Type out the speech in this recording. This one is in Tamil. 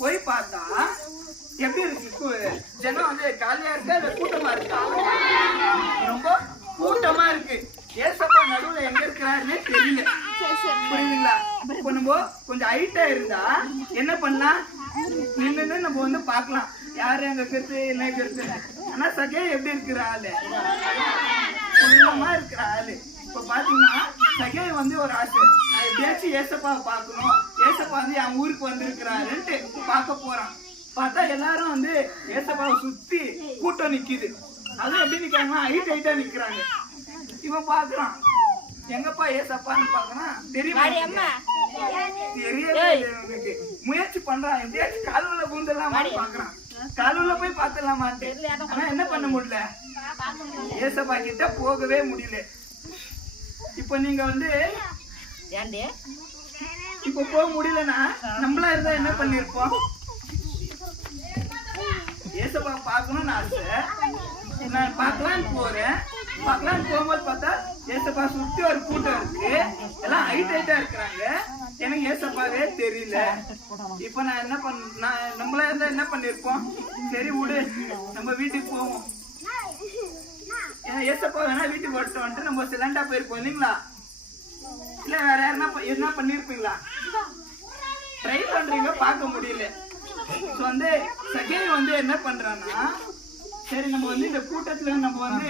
போய் பார்த்தா எப்படி இருக்கு ஜனம் வந்து காலியா இருக்கா இல்ல கூட்டமா இருக்கா? ரொம்ப கூட்டமா இருக்கு. ஏசப்பா நடுவுல எங்க இருக்கிறாருன்னே தெரியல. புரியுதுங்களா? இப்போ நம்ம கொஞ்சம் ஹைட்டா இருந்தா என்ன பண்ணா நின்று நம்ம வந்து பார்க்கலாம் யாரு அங்க இருக்கிறது என்ன இருக்கிறது. ஆனா சகே எப்படி இருக்கிற ஆளு உள்ளமா இருக்கிற ஆளு. இப்ப பாத்தீங்கன்னா சகே வந்து ஒரு ஆசை, நான் எப்படியாச்சும் ஏசப்பாவை பார்க்கணும், ஏசப்பா வந்து என் ஊருக்கு வந்திருக்கிறாருன்ட்டு பார்க்க போறான். பார்த்தா எல்லாரும் வந்து ஏசப்பாவை சுத்தி கூட்டம் நிக்குது. அதுவும் எப்படி நிக்கிறாங்கன்னா ஹைட்டா நிக்கிறாங்க. இவன் பாக்குறான் எங்கப்பா ஏசப்பான்னு பாக்குறான். தெரியுமா? தெரியவே இவனுக்கு. முயற்சி பண்றான் எப்படியாச்சும் காலுள்ள பூந்தலாமான்னு பாக்குறான். காலுள்ள போய் பாத்துடலாமான்ட்டு. ஆனா என்ன பண்ண முடியல, ஏசப்பா கிட்ட போகவே முடியல. இப்ப நீங்க வந்து இப்ப போக முடியலன்னா நம்மளா இருந்தா என்ன பண்ணிருப்போம்? ஏசப்பா பார்க்கணும்னு ஆசை, நான் பார்க்கலான்னு போறேன். பார்க்கலான்னு போகும்போது பார்த்தா ஏசப்பா சுத்தி ஒரு கூட்டம் இருக்கு, எல்லாம் ஹைட்டா இருக்கிறாங்க. எனக்கு ஏசப்பாவே தெரியல. இப்ப நான் என்ன பண்ண, நம்மளா இருந்தா என்ன பண்ணிருப்போம்? சரி விடு, நம்ம வீட்டுக்கு போவோம். ஏன்னா ஏசப்பா வேணா வீட்டுக்கு வரட்டோன்ட்டு நம்ம சிலண்டா போயிருப்போம் இல்லைங்களா? இல்ல வேற யாருன்னா என்ன பண்ணிருப்பீங்களா? ட்ரை பண்றீங்க, பார்க்க முடியல. வந்து சகே வந்து என்ன பண்றான்னா, சரி நம்ம வந்து இந்த கூட்டத்துல நம்ம வந்து